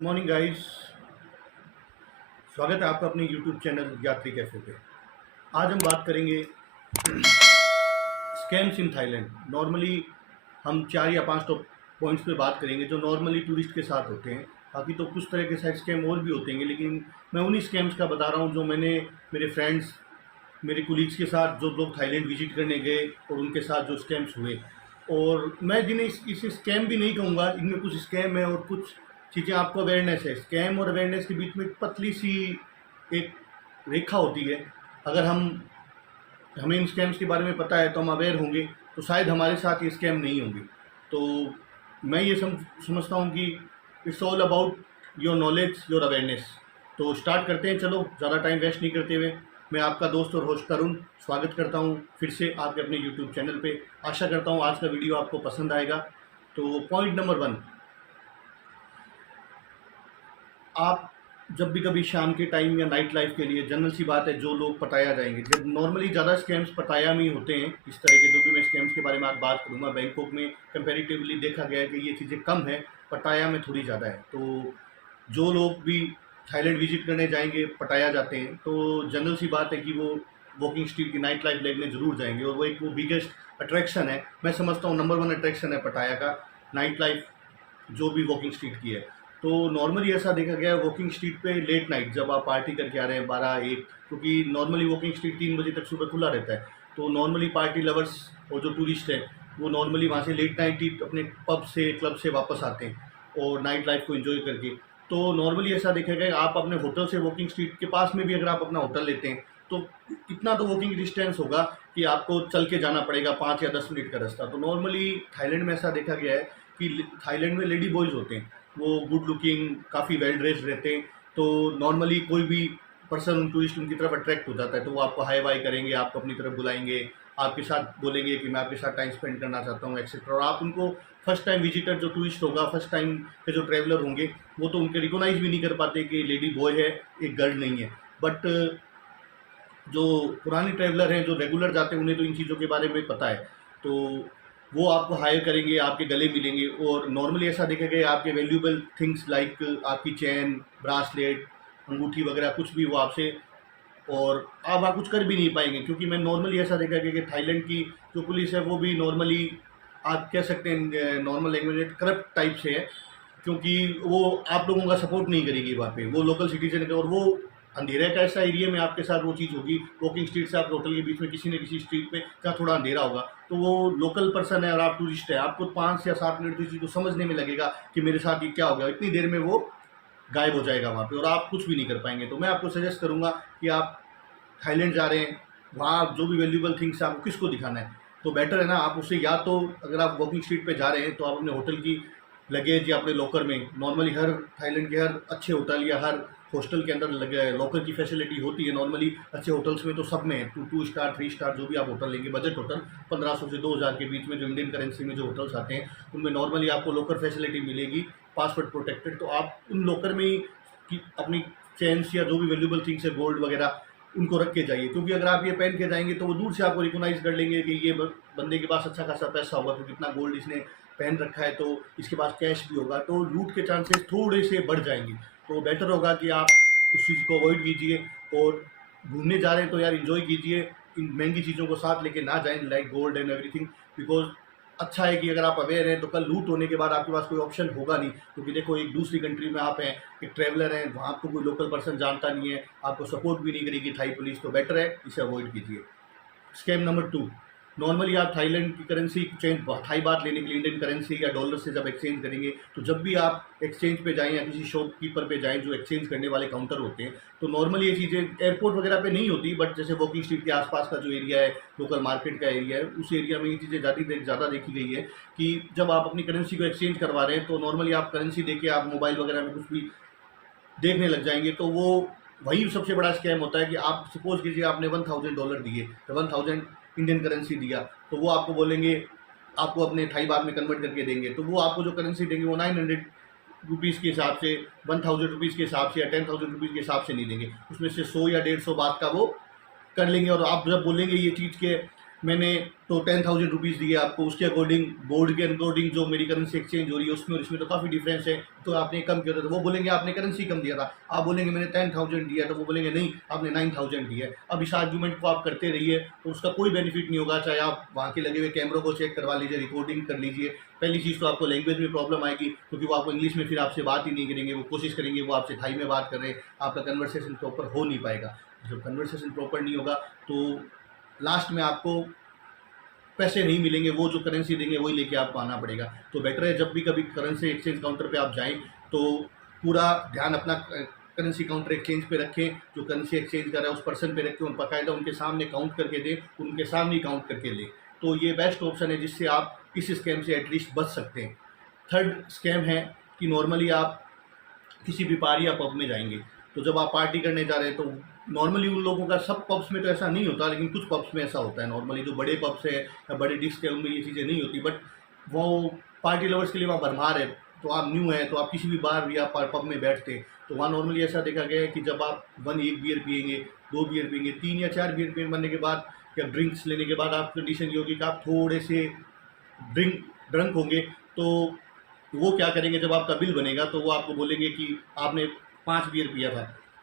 Morning guys. स्वागत है आपका अपने यूट्यूब चैनल यात्री कैफे पे। आज हम बात करेंगे स्कैम्स इन थाईलैंड। नॉर्मली हम 4 या 5 टॉप पॉइंट्स पे बात करेंगे जो नॉर्मली टूरिस्ट के साथ होते हैं। बाकी तो कुछ तरह के साइड स्कैम और भी होते हैं, लेकिन मैं उन्हीं स्कैम्स का बता रहा हूँ जो मैंने मेरे फ्रेंड्स, मेरे कुलीग्स के साथ, जो लोग थाईलैंड विजिट करने गए और उनके साथ जो स्कैम्स हुए। और मैं जिन्हें इसे स्कैम भी नहीं कहूँगा, इनमें कुछ स्कैम है और कुछ चीज़ें आपको अवेयरनेस है। स्कैम और अवेयरनेस के बीच में एक पतली सी एक रेखा होती है। अगर हमें इन स्कैम्स के बारे में पता है तो हम अवेयर होंगे, तो शायद हमारे साथ ये स्कैम नहीं होंगे। तो मैं ये समझता हूँ कि it's all about your knowledge, your awareness. तो स्टार्ट करते हैं। चलो ज़्यादा टाइम वेस्ट नहीं करते हुए, मैं आपका दोस्त और होस्ट तरुण स्वागत करता हूँ फिर से आपके अपने यूट्यूब चैनल पे। आशा करता हूँ आज का वीडियो आपको पसंद आएगा। तो पॉइंट नंबर 1, आप जब भी कभी शाम के टाइम या नाइट लाइफ के लिए, जनरल सी बात है, जो लोग पटाया जाएंगे, जब नॉर्मली ज़्यादा स्कैम्स पटाया में ही होते हैं। इस तरह के जो भी मैं स्कैम्स के बारे में आज बात करूँगा, बैंकॉक में कंपैरेटिवली देखा गया है कि ये चीज़ें कम है, पटाया में थोड़ी ज़्यादा है। तो जो लोग भी थाईलैंड विजिट करने जाएंगे, पटाया जाते हैं, तो जनरल सी बात है कि वो वॉकिंग स्ट्रीट की नाइट लाइफ देखने ज़रूर जाएंगे। और वो बिगेस्ट अट्रैक्शन है, मैं समझता हूँ नंबर 1 अट्रैक्शन है पटाया का, नाइट लाइफ जो भी वॉकिंग स्ट्रीट की है। तो नॉर्मली ऐसा देखा गया है वॉकिंग स्ट्रीट पे लेट नाइट जब आप पार्टी करके आ रहे हैं 12-1, क्योंकि नॉर्मली वॉकिंग स्ट्रीट 3 बजे तक सुबह खुला रहता है। तो नॉर्मली पार्टी लवर्स और जो टूरिस्ट हैं वो नॉर्मली वहाँ से लेट नाइट ही अपने पब से, क्लब से वापस आते हैं और नाइट लाइफ को एंजॉय करके। तो नॉर्मली ऐसा देखा गया आप अपने होटल से वॉकिंग स्ट्रीट के पास में भी अगर आप अपना होटल लेते हैं तो इतना तो वॉकिंग डिस्टेंस होगा कि आपको चल के जाना पड़ेगा 5 या 10 मिनट का रास्ता। तो नॉर्मली थाईलैंड में ऐसा देखा गया है कि थाईलैंड में लेडी बॉयज़ होते हैं, वो गुड लुकिंग, काफ़ी वेल ड्रेस्ड रहते हैं। तो नॉर्मली कोई भी पर्सन, टूरिस्ट उनकी तरफ अट्रैक्ट हो जाता है, तो वो आपको हाई वाई करेंगे, आपको अपनी तरफ बुलाएंगे, आपके साथ बोलेंगे कि मैं आपके साथ टाइम स्पेंड करना चाहता हूँ एक्सेट्रा। और आप उनको फर्स्ट टाइम विजिटर जो टूरिस्ट होगा, फर्स्ट टाइम के जो ट्रैवलर होंगे, वो तो उनके रिकोनाइज भी नहीं कर पाते कि लेडी बॉय है, एक गर्ल नहीं है। बट जो पुराने ट्रैवलर हैं, जो रेगुलर जाते हैं, उन्हें तो इन चीज़ों के बारे में पता है। तो वो आपको हायर करेंगे, आपके गले मिलेंगे। और नॉर्मली ऐसा देखा गया आपके वैल्यूएबल थिंग्स लाइक आपकी चैन, ब्रासलेट, अंगूठी वगैरह कुछ भी वो आपसे, और आप वहाँ कुछ कर भी नहीं पाएंगे। क्योंकि मैं नॉर्मली ऐसा देखा गया कि थाईलैंड की जो पुलिस है वो भी नॉर्मली, आप कह सकते हैं नॉर्मल लैंग्वेज में, करप्ट टाइप से है। क्योंकि वो आप लोगों का सपोर्ट नहीं करेगी वहाँ पे, वो लोकल सिटीजन का। और वो अंधेरे का ऐसा एरिया में आपके साथ वो चीज़ होगी, वॉकिंग स्ट्रीट से आप होटल के बीच में किसी न किसी स्ट्रीट पे जहाँ थोड़ा अंधेरा होगा, तो वो लोकल पर्सन है और आप टूरिस्ट है, आपको 5 या 7 मिनट तो इस चीज़ को समझने में लगेगा कि मेरे साथ ये क्या हो गया। इतनी देर में वो गायब हो जाएगा वहाँ पे और आप कुछ भी नहीं कर पाएंगे। तो मैं आपको सजेस्ट करूँगा कि आप थाईलैंड जा रहे हैं, वहाँ जो भी वैल्यूएबल थिंग्स है आपको किसको दिखाना है, तो बेटर है ना आप उसे, या तो अगर आप वॉकिंग स्ट्रीट पे जा रहे हैं तो आप अपने होटल की लगेज या अपने लॉकर में, नॉर्मली हर थाईलैंड के हर अच्छे होटल या हर हॉस्टल के अंदर लगे लॉकर की फैसिलिटी होती है। नॉर्मली अच्छे होटल्स में तो सब में है, 2 स्टार 3 स्टार जो भी आप होटल लेंगे, बजट होटल 1500 से 2000 के बीच में जो इंडियन करेंसी में जो होटल्स आते हैं, उनमें नॉर्मली आपको लॉकर फैसिलिटी मिलेगी, पासवर्ड प्रोटेक्टेड। तो आप उन लॉकर में ही अपनी चेन्स या जो भी वैल्यूएबल थिंग्स है, गोल्ड वगैरह, उनको रख के जाइए। क्योंकि अगर आप ये पहन के जाएंगे तो वो दूर से आपको रिकोनाइज कर लेंगे कि ये बंदे के पास अच्छा खासा पैसा होगा, क्योंकि इतना गोल्ड इसने पहन रखा है, तो इसके पास कैश भी होगा, तो लूट के चांसेस थोड़े से बढ़ जाएंगे। तो बेटर होगा कि आप उस चीज़ को अवॉइड कीजिए। और घूमने जा रहे हैं तो यार इन्जॉय कीजिए, इन महंगी चीज़ों को साथ लेके ना जाएं, like gold and everything. Because अच्छा है कि अगर आप अवेयर हैं तो कल लूट होने के बाद आपके पास कोई ऑप्शन होगा नहीं। क्योंकि देखो, एक दूसरी कंट्री में आप हैं, एक ट्रैवलर हैं, वहाँ आपको कोई लोकल पर्सन जानता नहीं है, आपको सपोर्ट भी नहीं करेगी थाई पुलिस, तो बेटर है इसे अवॉइड कीजिए। स्कैम नंबर 2, नॉर्मली आप थाईलैंड की करेंसी चेंज, थाई बात लेने के लिए इंडियन करेंसी या डॉलर से जब एक्सचेंज करेंगे, तो जब भी आप एक्सचेंज पे जाएं या किसी शॉपकीपर पे जाएं जो एक्सचेंज करने वाले काउंटर होते हैं, तो नॉर्मली ये चीज़ें एयरपोर्ट वगैरह पे नहीं होती, बट जैसे वॉकिंग स्ट्रीट के आसपास का जो एरिया है, लोकल मार्केट का एरिया है, उस एरिया में ये चीज़ें ज़्यादा देखी गई है कि जब आप अपनी करेंसी को एक्सचेंज करवा रहे हैं तो नॉर्मली आप करेंसी देके आप मोबाइल वगैरह में कुछ भी देखने लग जाएंगे। तो वो वही सबसे बड़ा स्कैम होता है कि आप सपोज कीजिए आपने $1000 दिए या 1000 इंडियन करेंसी दिया, तो वो आपको बोलेंगे, आपको अपने थाई बात में कन्वर्ट करके देंगे, तो वो आपको जो करेंसी देंगे वो 900 रुपीज़ के हिसाब से, 1000 रुपीज़ के हिसाब से या 10,000 रुपीज़ के हिसाब से नहीं देंगे, उसमें से 100 या 150 बात का वो कर लेंगे। और आप जब बोलेंगे ये चीज़ के मैंने तो 10,000 रुपीज़ दिए आपको, उसके अकॉर्डिंग बोर्ड के अकॉर्डिंग जो मेरी करेंसी एक्सचेंज हो रही है उसमें और इसमें तो काफ़ी डिफरेंस है। तो आपने कम किया था, तो वो बोलेंगे आपने करेंसी कम दिया था। आप बोलेंगे मैंने 10,000 दिया, तो वो बोलेंगे नहीं आपने 9,000 दिया है। अब इस आर्ग्यूमेंट को आप करते रहिए तो उसका कोई बेनिफिट नहीं होगा। चाहे आप वहाँ के लगे हुए कैमरों को चेक करवा लीजिए, रिकॉर्डिंग कर लीजिए। पहली चीज़ तो आपको लैंग्वेज में प्रॉब्लम आएगी, क्योंकि वो आपको इंग्लिश में फिर आपसे बात ही नहीं करेंगे। वो कोशिश करेंगे वो आपसे थाई में बात कर रहे हैं, आपका कन्वर्सेशन प्रॉपर हो नहीं पाएगा। जब कन्वर्सेशन प्रॉपर नहीं होगा तो लास्ट में आपको पैसे नहीं मिलेंगे, वो जो करेंसी देंगे वही लेके आपको आना पड़ेगा। तो बेटर है जब भी कभी करेंसी एक्सचेंज काउंटर पे आप जाएँ तो पूरा ध्यान अपना करेंसी काउंटर एक्सचेंज पे रखें, जो करेंसी एक्सचेंज कर रहा है उस पर्सन पे रखें और बाकायदा उनके सामने काउंट करके दें, उनके सामने ही काउंट करके लें। तो ये बेस्ट ऑप्शन है जिससे आप इस स्कैम से एटलीस्ट बच सकते हैं। थर्ड स्कैम है कि नॉर्मली आप किसी भी बार या पब में जाएंगे, तो जब आप पार्टी करने जा रहे हैं तो नॉर्मली उन लोगों का, सब पब्स में तो ऐसा नहीं होता लेकिन कुछ पब्स में ऐसा होता है। नॉर्मली जो बड़े पब्स है या बड़े डिस्क है उनमें ये चीज़ें नहीं होती, बट वो पार्टी लवर्स के लिए वहाँ भरमार है। तो आप न्यू है तो आप किसी भी बार या पब में बैठते हैं तो वहाँ नॉर्मली ऐसा देखा गया है कि जब आप एक बियर पियेंगे, 2 बियर पियेंगे, 3 या 4 बियर पियन बनने के बाद या ड्रिंक्स लेने के बाद आप कंडीशन ये होगी कि आप थोड़े से ड्रंक होंगे। तो वो क्या करेंगे, जब आपका बिल बनेगा तो वो आपको बोलेंगे कि आपने 5 बियर पिया था,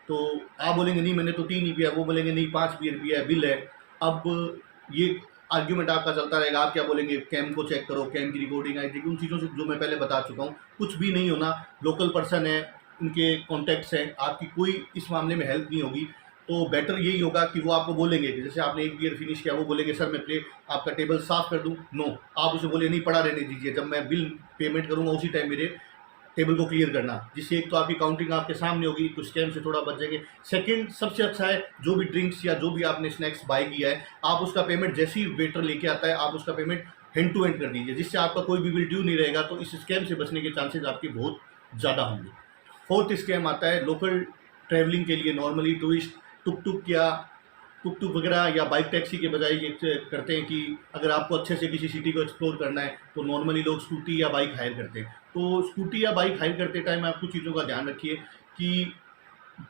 तो आप बोलेंगे नहीं मैंने तो 3 ही पिया, वो बोलेंगे नहीं 5 बियर पिया है, बिल है। अब ये आर्ग्यूमेंट आपका चलता रहेगा। आप क्या बोलेंगे, कैम को चेक करो, कैम की रिकॉर्डिंग आई थी, उन चीज़ों से जो मैं पहले बता चुका हूँ। कुछ भी नहीं होना, लोकल पर्सन है, उनके कॉन्टैक्ट्स हैं, आपकी कोई इस मामले में हेल्प नहीं होगी। तो बेटर यही होगा कि वो आपको बोलेंगे कि जैसे आपने एक बियर फिनिश किया, वो बोलेंगे सर मैं प्लेट आपका टेबल साफ़ कर दूं, नो, आप उसे बोले नहीं पड़ा रहने दीजिए, जब मैं बिल पेमेंट करूंगा उसी टाइम मेरे टेबल को क्लियर करना। जिससे एक तो आपकी काउंटिंग आपके सामने होगी, तो स्कैम से थोड़ा बच जाएंगे। सेकंड सबसे अच्छा है, जो भी ड्रिंक्स या जो भी आपने स्नैक्स बाय किया है, आप उसका पेमेंट जैसे ही वेटर लेके आता है आप उसका पेमेंट हैंड टू हैंड कर दीजिए, जिससे आपका कोई भी बिल ड्यू नहीं रहेगा। तो इस स्कैम से बचने के चांसेस आपके बहुत ज़्यादा होंगे। फोर्थ स्कैम आता है लोकल ट्रैवलिंग के लिए। नॉर्मली टूरिस्ट टुक टुक वगैरह या बाइक टैक्सी के बजाय ये करते हैं कि अगर आपको अच्छे से किसी सिटी को एक्सप्लोर करना है तो नॉर्मली लोग स्कूटी या बाइक हायर करते हैं। तो स्कूटी या बाइक हायर करते टाइम आप कुछ चीज़ों का ध्यान रखिए कि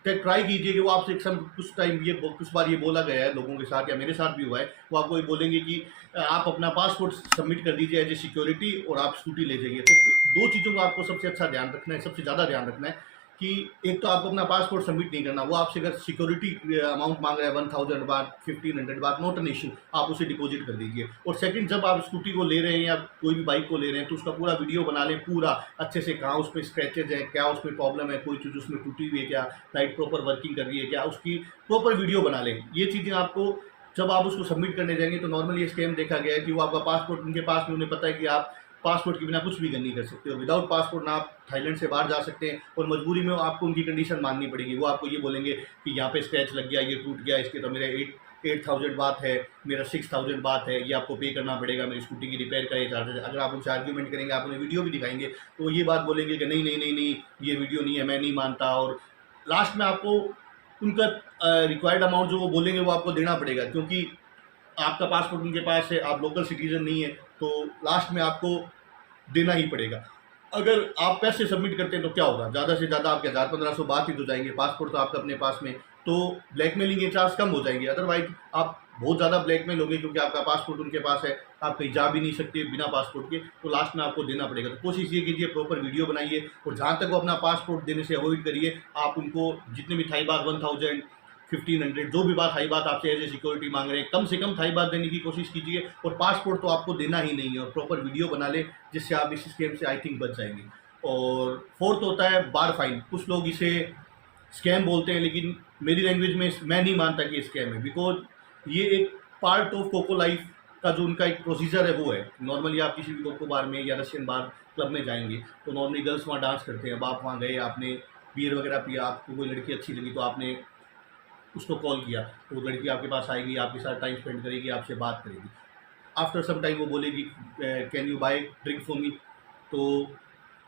ट्राई कीजिए कि वो आपसे एक कुछ टाइम, ये कुछ बार ये बोला गया है लोगों के साथ या मेरे साथ भी हुआ है, वो आपको ये बोलेंगे कि आप अपना पासपोर्ट सबमिट कर दीजिए एज ए सिक्योरिटी और आप स्कूटी ले जाइए। तो दो चीज़ों का आपको सबसे अच्छा ध्यान रखना है, सबसे ज़्यादा ध्यान रखना है कि एक तो आपको अपना पासपोर्ट सबमिट नहीं करना, वो आपसे अगर सिक्योरिटी अमाउंट मांग रहा है 1,000 बार 1,500 बार, नॉट एन इशू, आप उसे डिपॉजिट कर दीजिए। और सेकंड, जब आप स्कूटी को ले रहे हैं या कोई भी बाइक को ले रहे हैं तो उसका पूरा वीडियो बना लें, पूरा अच्छे से, कहाँ उस पर स्क्रैचेज हैं, क्या उसमें प्रॉब्लम है, कोई चीज़ उसमें टूटी हुई है क्या, लाइट प्रॉपर वर्किंग कर रही है क्या, उसकी प्रॉपर वीडियो बना लें। ये चीज़ें आपको जब आप उसको सबमिट करने जाएंगे तो नॉर्मली ये स्कैम देखा गया है कि वो आपका पासपोर्ट उनके पास में, उन्हें पता है कि आप पासपोर्ट के बिना कुछ भी नहीं कर सकते हो। विदाउट पासपोर्ट ना आप थाईलैंड से बाहर जा सकते हैं और मजबूरी में आपको उनकी कंडीशन माननी पड़ेगी। वो आपको ये बोलेंगे कि यहाँ पे स्क्रैच लग गया, ये टूट गया, इसके तो मेरा 8,000 बात है, मेरा 6,000 बात है, ये आपको पे करना पड़ेगा, मेरी स्कूटी की रिपेयर का ये चार्जेज है। अगर आप उनसे आर्ग्यूमेंट करेंगे, आप उन्हें वीडियो भी दिखाएंगे तो ये बात बोलेंगे कि नहीं नहीं नहीं नहीं, ये वीडियो नहीं है, मैं नहीं मानता। और लास्ट में आपको उनका रिक्वायर्ड अमाउंट जो वो बोलेंगे वो आपको देना पड़ेगा, क्योंकि आपका पासपोर्ट उनके पास है, आप लोकल सिटीजन नहीं है, तो लास्ट में आपको देना ही पड़ेगा। अगर आप पैसे सबमिट करते हैं तो क्या होगा, ज़्यादा से ज़्यादा आपके 1,000-1,500 बात ही तो जाएंगे, पासपोर्ट तो आपका अपने पास में, तो ब्लैकमेलिंग के चार्ज कम हो जाएंगे। अदरवाइज आप बहुत ज़्यादा ब्लैकमेल होंगे, क्योंकि आपका पासपोर्ट उनके पास है, आप कहीं जा भी नहीं सकते बिना पासपोर्ट के, तो लास्ट में आपको देना पड़ेगा। तो कोशिश ये कीजिए प्रॉपर वीडियो बनाइए, और जहाँ तक वो अपना पासपोर्ट देने से अवॉइड करिए। आप उनको जितने भी थाई बात 1,000 1,500 जो भी बात हाई बात आपसे एज ए सिक्योरिटी मांग रहे हैं, कम से कम थाई बात देने की कोशिश कीजिए। और पासपोर्ट तो आपको देना ही नहीं है, और प्रॉपर वीडियो बना ले, जिससे आप इस स्कैम से आई थिंक बच जाएंगे। और फोर्थ होता है बार फाइन। कुछ लोग इसे स्कैम बोलते हैं, लेकिन मेरी लैंग्वेज में मैं नहीं मानता कि स्कैम है, बिकॉज ये एक पार्ट ऑफ कोको लाइफ का जो उनका एक प्रोसीजर है वो है। नॉर्मली आप किसी भी कोको बार में या रशियन बार क्लब में जाएंगे तो नॉर्मली गर्ल्स वहाँ डांस करते हैं। अब आप वहाँ गए, आपने बियर वगैरह पिया, आपको कोई लड़की अच्छी लगी तो आपने उसको कॉल किया, तो वो लड़की आपके पास आएगी, आपके साथ टाइम स्पेंड करेगी, आपसे बात करेगी। आफ्टर सम टाइम वो बोलेगी can you buy drink for me, तो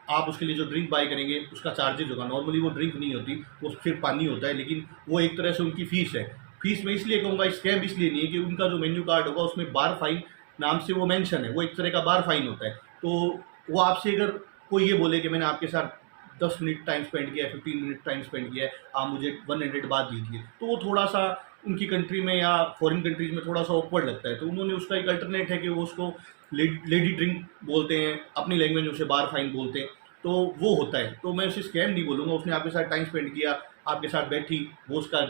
आप उसके लिए जो ड्रिंक बाय करेंगे उसका चार्जेज होगा। नॉर्मली वो ड्रिंक नहीं होती, वो सिर्फ पानी होता है, लेकिन वो एक तरह से उनकी फ़ीस है। फीस मैं इसलिए कहूँगा स्कैम इसलिए नहीं है कि उनका जो मेन्यू कार्ड होगा उसमें बार फाइन नाम से वो मेंशन है, वो एक तरह का बार फाइन होता है। तो वो आपसे अगर कोई ये बोले कि मैंने आपके साथ 10 मिनट टाइम स्पेंड किया है, 15 मिनट टाइम स्पेंड किया है, आप मुझे 100 बात दीजिए, तो वो थोड़ा सा उनकी कंट्री में या फॉरेन कंट्रीज में थोड़ा सा ऑकवर्ड लगता है, तो उन्होंने उसका एक अल्टरनेट है कि वो उसको लेडी ड्रिंक बोलते हैं, अपनी लैंग्वेज में उसे बार फाइन बोलते हैं, तो वो होता है। तो मैं उसे स्कैम नहीं बोलूँगा, उसने आपके साथ टाइम स्पेंड किया, आपके साथ बैठी, वो उसका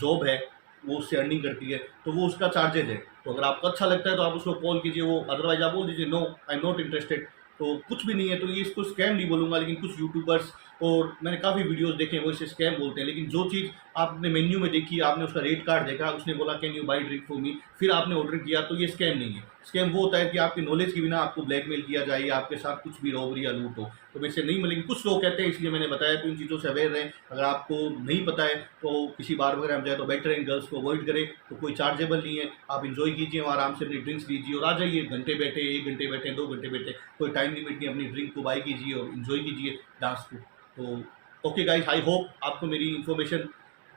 जॉब है, वो उससे अर्निंग करती है, तो वो उसका चार्जेज है। तो अगर आपको अच्छा लगता है तो आप उसको कॉल कीजिए, वो अदरवाइज आप बोल दीजिए no I am not interested. तो कुछ भी नहीं है, तो ये इसको स्कैम नहीं बोलूँगा। लेकिन कुछ यूट्यूबर्स और मैंने काफ़ी वीडियोस देखे हैं वो इसे स्कैम बोलते हैं। लेकिन जो चीज़ आपने मेन्यू में देखी, आपने उसका रेट कार्ड देखा, उसने बोला can you by drink for मी, फिर आपने ऑर्डर किया, तो ये स्कैम नहीं है। स्कैम वो होता है कि आपकी नॉलेज के बिना आपको ब्लैकमेल किया जाए या आपके साथ कुछ भी रॉबरी या लूट हो। तो वैसे नहीं मिलेंगे, कुछ लोग कहते हैं, इसलिए मैंने बताया। तो इन चीज़ों से अवेयर रहें। अगर आपको नहीं पता है तो किसी बार वगैरह में जाए तो बेटर है इन गर्ल्स को अवॉइड करें। तो कोई चार्जेबल नहीं है, आप इन्जॉय कीजिए और आराम से अपनी ड्रिंक्स लीजिए और आ जाइए। घंटे बैठे, 1 घंटे बैठे, 2 घंटे बैठे, कोई टाइम लिमिट नहीं। अपनी ड्रिंक को बाई कीजिए और इन्जॉय कीजिए डांस को। तो ओके गाइस, आई होप आपको मेरी इन्फॉर्मेशन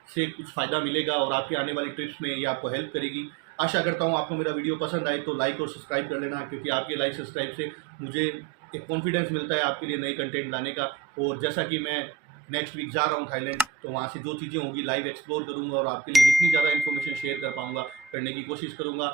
से कुछ फ़ायदा मिलेगा और आपकी आने वाली ट्रिप्स में ये आपको हेल्प करेगी। आशा करता हूँ आपको मेरा वीडियो पसंद आए तो लाइक और सब्सक्राइब कर लेना, क्योंकि आपके लाइक सब्सक्राइब से मुझे एक कॉन्फिडेंस मिलता है आपके लिए नए कंटेंट लाने का। और जैसा कि मैं नेक्स्ट वीक जा रहा हूँ थाईलैंड, तो वहाँ से जो चीज़ें होंगी लाइव एक्सप्लोर करूँगा और आपके लिए जितनी ज़्यादा इन्फॉर्मेशन शेयर कर पाऊँगा करने की कोशिश करूँगा।